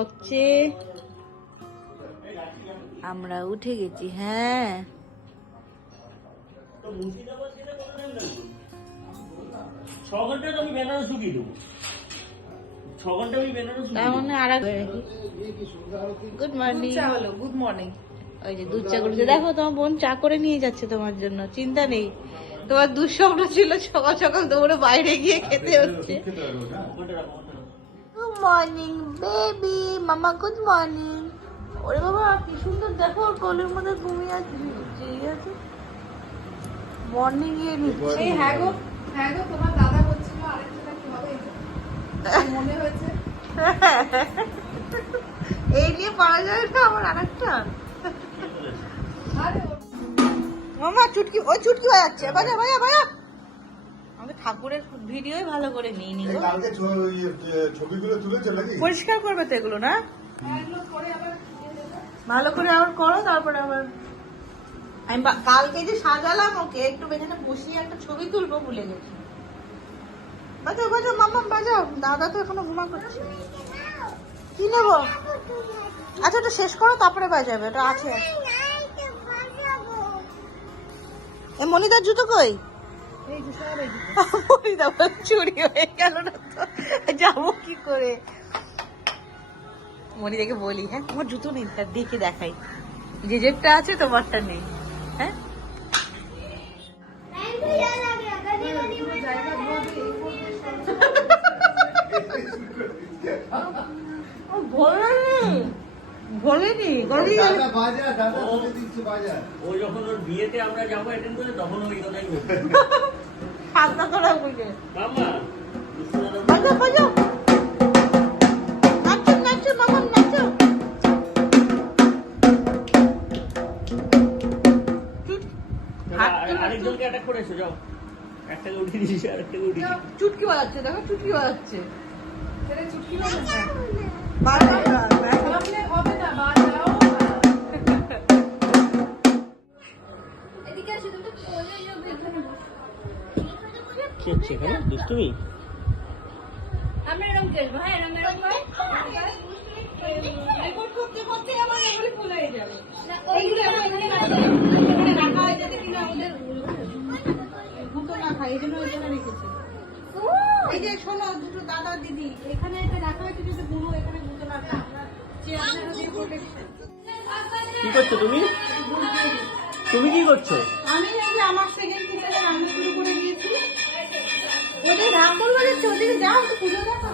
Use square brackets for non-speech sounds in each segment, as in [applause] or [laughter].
ঘুমোচ্ছে আমরা উঠে গেছি হ্যাঁ। গুড মর্নিং গুড মর্নিং ওই যে দুধ চা করেছে। দেখো তোমার বোন চা করে নিয়ে যাচ্ছে তোমার জন্য চিন্তা নেই। তোমার দুঃস্বপ্ন ছিল সকাল সকাল দৌড়ে বাইরে গিয়ে খেতে হচ্ছে। মর্নিং বেবি মামা গুড মর্নিং ওরে বাবা কি সুন্দর। দেখো ওর কোলের মধ্যে ঘুমিয়ে আছে। ঠিক আছে। মর্নিং গিয়ে নিচ্ছে। হ্যাঁ গো হ্যাঁ গো তোমার দাদা বলছিল আরেকটা কি হবে? মনে হয়েছে? [laughs] এই নিয়ে পারা যায় না আমার আরেকটা? আরে ও- মামা চুটকি ওই চুটকি বাজাচ্ছে বাজা বাজা বাজা আমাকে ঠাকুরের ভিডিওই ভালো করে নিই নি কালকে ছ- ওই, এ, ছবিগুলো তুলেছে নাকি? পরিষ্কার করবে তো এগুলো না? করে ভালো করে আবার করো তারপরে আবার আমি বা- কালকে যে সাজালাম ওকে একটু বেখানে বসিয়ে একটা ছবি তুলবো ভুলে গেছি। বাজাও বাজাও মাম্মা বাজাও। দাদা তো এখনও ঘুমা করছে। কি নেব? আচ্ছা ওটা শেষ করো তারপরে বাজাবে ওটা আছে। এ মনিদার জুতো কই? চুরি হয়ে গেল না তো। যাব কি করে? মনিদাকে বলি হ্যাঁ তোমার জুতো নেই তার দেখে দেখাই। যে যেটা আছে তোমারটা নেই হ্যাঁ? গলি দাদা দিচ্ছে বাজা ও যখন ওর বিয়েতে আমরা যাব অ্যাটেন্ড করে তখন ওই কথাই বলবে। [laughs] হাতটা তোরা বুঝে বাজা বাজা নাচো নাচো মামা নাচো। আরেকজনকে অ্যাটাক করেছ যাও। একটাকে উঠিয়ে দিয়েছি আরেকটাকে উঠিয়ে চুটকি বাজাচ্ছে দেখো চুটকি বাজাচ্ছে। চুটকি বাজে হচ্ছে এখানে? দুষ্টুমি? আমরা এরকম খেলব হ্যাঁ এরকম এরকম রেকর্ড করতে করতে আমার এগুলি ভুল হয়ে যাবে। না, ওইগুলো এখানে রাখা হয়ে যাবে কিনা ওদের দুটো না খাই এই জন্য ওই রেখেছি। এই যে শোনো দুটো দাদা দিদি এখানে এটা রাখা হয়েছে যদি গুঁড়ো এখানে না খায়। কি করছ তুমি? তুমি কি করছ? আমি আমার সেকেন্ড ওদের রান্না বাজাচ্ছে ওদিকে যাও একটু পুজো দেখো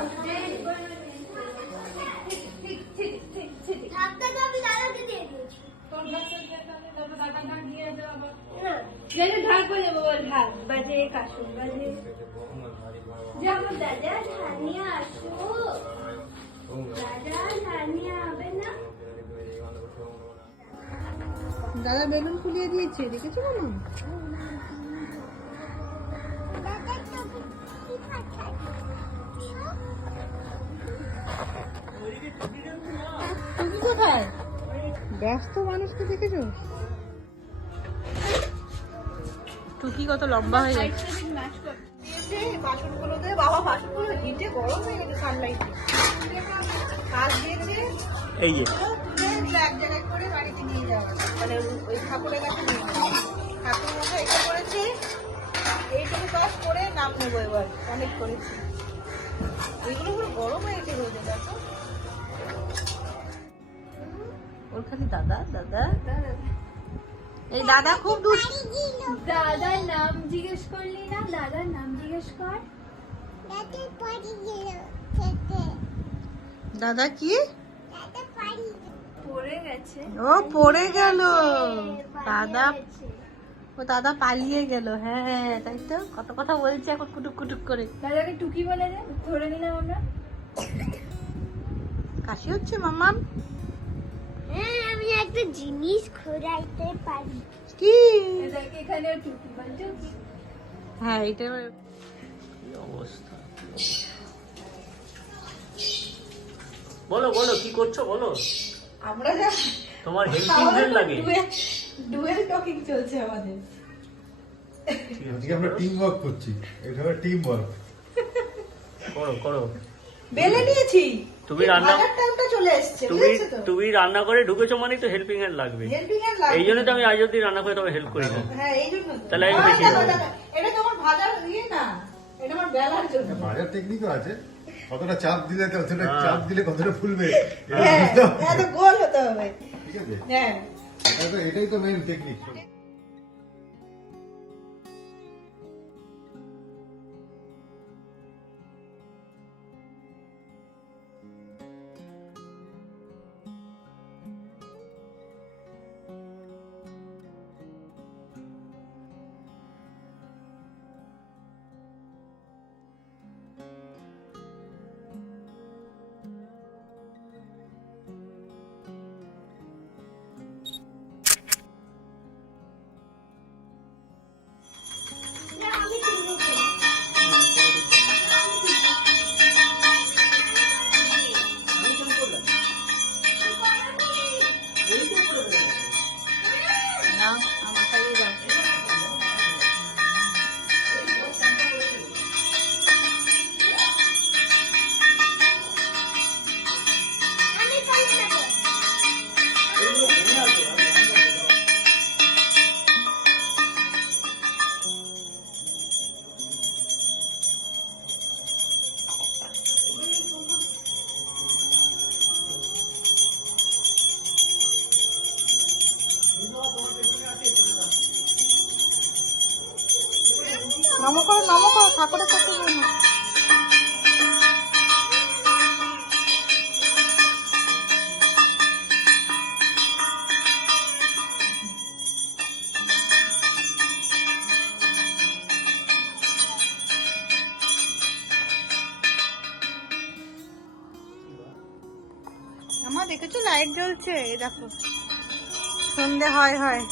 দাদা ঢাক বলে ঢাক বাজে কাশুন বাজে। দাদা ধানিয়া আসো দাদা ধানিয়া হবে না? দাদা বেলুন ফুলিয়ে দিয়েছে দেখেছ বলুন? ব্যস্ত মানুষকে দেখেছ? টুকি কত লম্বা হয়ে দিয়েছে বাসনগুলো দিয়ে বাবা বাসনগুলো হিটে গরম হয়ে গেছে সানলাইটে কাজ দিয়েছে। এই যে। এক জায়গায় করে বাড়িতে নিয়ে যাওয়া মানে ওই ঠাকুরের কাছে নিয়ে যাওয়া ঠাকুর মশাই এটা করেছে এইটুকু কাজ করে নাম নেব এবার। অনেক করেছি। এইগুলো পুরো গরম হয়ে গেছে রোদে দেখো। ওর খালি দাদা দাদা। এই দাদা খুব দুষ্ট। দাদার নাম জিজ্ঞেস করলি না? দাদার নাম জিজ্ঞেস কর। দাদা কি? পড়ে গেছে। ও পড়ে গেল। দাদা ও দাদা পালিয়ে গেল। হ্যাঁ তাই তো। কত কথা বলছে এখন কুটুক কুটুক করে। দাদাকে টুকি বলে দে। ধরে নিলাম আমরা। কাশি হচ্ছে মাম্মাম? হ্যাঁ আমি একটা জিনিস ঘোরাইতে পারি। কি? এখানে হ্যাঁ এটা অবস্থা? বলো বলো কি করছ বলো? আমরা যা তোমার হেল্পিং হ্যান্ড লাগে? ডুয়েল টকিং চলছে আমাদের। আজকে আমরা টিম ওয়ার্ক করছি। এটা টিম ওয়ার্ক করো করো। বেলে নিয়েছি। তুমি রান্না তুমি তুমি রান্না করে ঢুকেছো মানেই তো হেল্পিং হ্যান্ড লাগবে। হেল্পিং হ্যান্ড লাগবে। এই জন্য তো আমি আজ অব্দি রান্না করে তোমাকে হেল্প করি না হ্যাঁ। তাহলে আমি বেশি দেখো, এটা তোমার ভাজার ইয়ে না এটা আমার বেলার জন্য। বাজার টেকনিকও আছে। কতটা চাপ দিলে কতটা হ্যাঁ। চাপ দিলে কতটা ফুলবে। হ্যাঁ বুঝতে হবে। এত গোল হতে হবে। ঠিক আছে। হ্যাঁ। এটাই তো মেন টেকনিক দেখেছ? লাইট জ্বলছে দেখো। সন্ধে হয় হয়।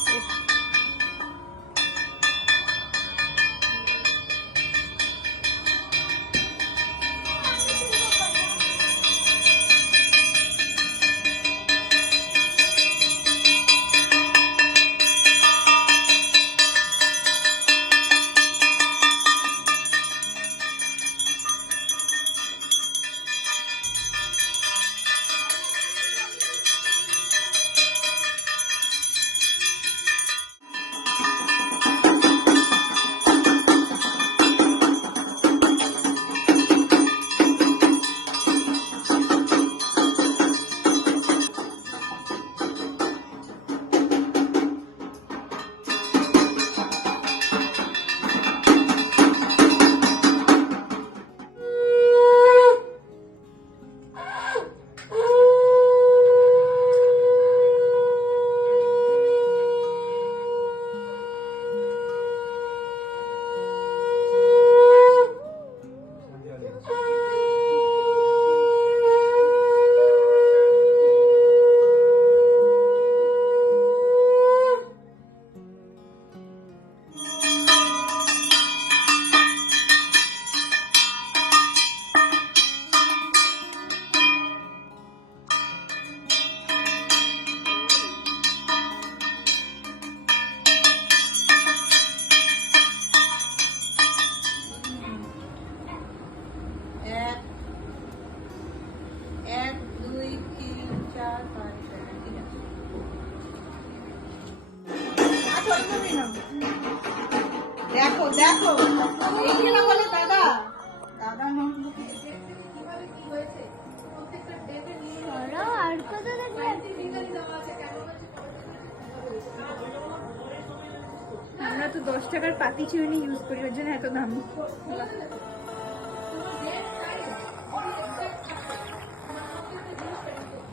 টাকার পাতি চিরুনি ইউজ করি ওর জন্য এত দাম।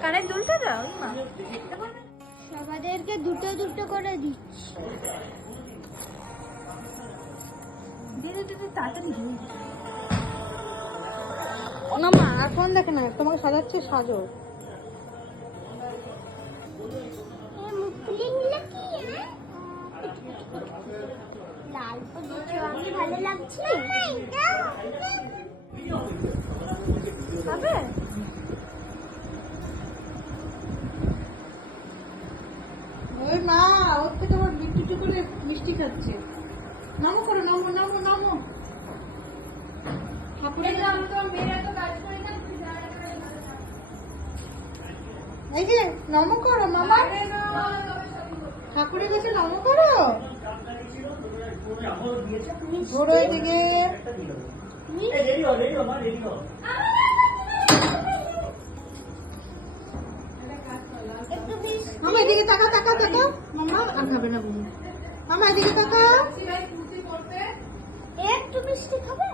কানের দুলটা দাও সবাদেরকে দুটো দুটো করে দিচ্ছি। না মা এখন দেখে না তোমাকে সাজাচ্ছে সাজো। লাগছে খাবে ওই মা ওর থেকে আবার বিট্টু করে মিষ্টি খাচ্ছে। নামো করো নামো নামো নামো। ঠাকুরের। এই যে নম। করো মামা। ঠাকুরের কাছে নম করো। ঘোরো এদিকে। মামা এদিকে তাকা তাকা তাকা মামা আর খাবে না বুঝি মামা এদিকে তাকা সিলাই কুর্তি করতে একটু মিষ্টি খাবে?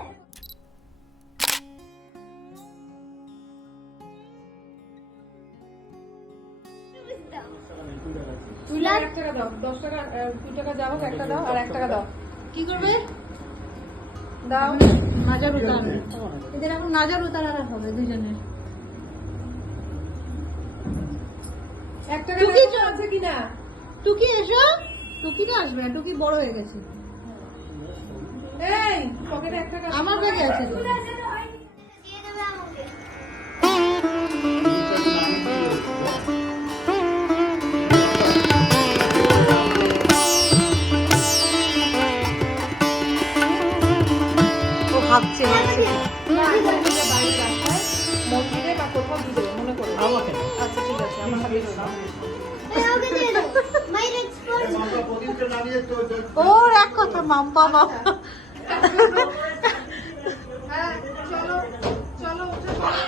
তুই টাকা দাও দশ টাকা আহ, দুই টাকা যাও একটা দাও আর এক টাকা দাও। কি করবে? দাও। নাজার উতার এদের এখন নাজার উতার আর হবে দুজনের এক টুকি আছে কিনা? টুকি এসো। টুকি তো আসবে না টুকি বড় হয়ে গেছে। এই পকেটে একটা আমার ব্যাগে আছে। ভাবছে মন্দিরে বা কোথাও দিয়ে মনে করো। আচ্ছা ঠিক আছে আমার ওর এক কথা মাম্পা মাম্পা হ্যাঁ চলো চলো উঠে পড়ো।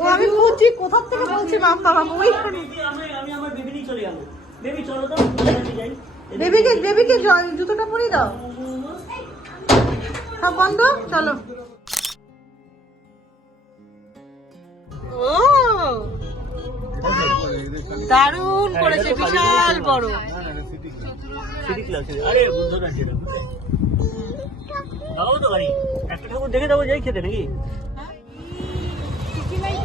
ও আমি খুঁজছি কোথা থেকে বলছি মাম্পা মাম্পা ওইখানে। আমি আমি আমার বেবি নিয়ে চলে গেল বেবি চলো তো আমি যাই। বেবিকে বেবিকে জুতোটা পরিয়ে দাও। সব বন্ধ? চলো। ও দারুণ করেছে বিশাল বড়। একটা ঠাকুর দেখে যাব যাই খেতে নাকি লাইট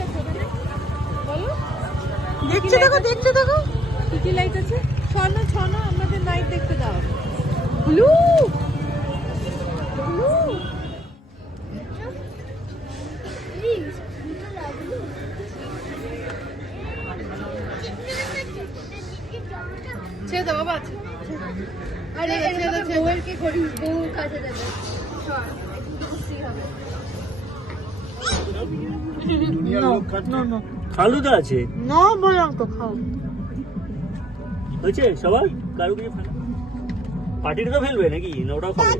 দেখছ দেখো দেখছ দেখো। কি কি লাইট আছে। ছনো ছনো আমাদের নাইট দেখতে দাও। ব্লু দাও ছেড়ে দাও বাবা। আরে করিস বউ কাছে দেবে ফালুদা আছে। না বললাম তো খাও। হয়েছে? সবার? কারও কিছু পার্টিটা তো ফেলবে নাকি? না ওটাও খাবে।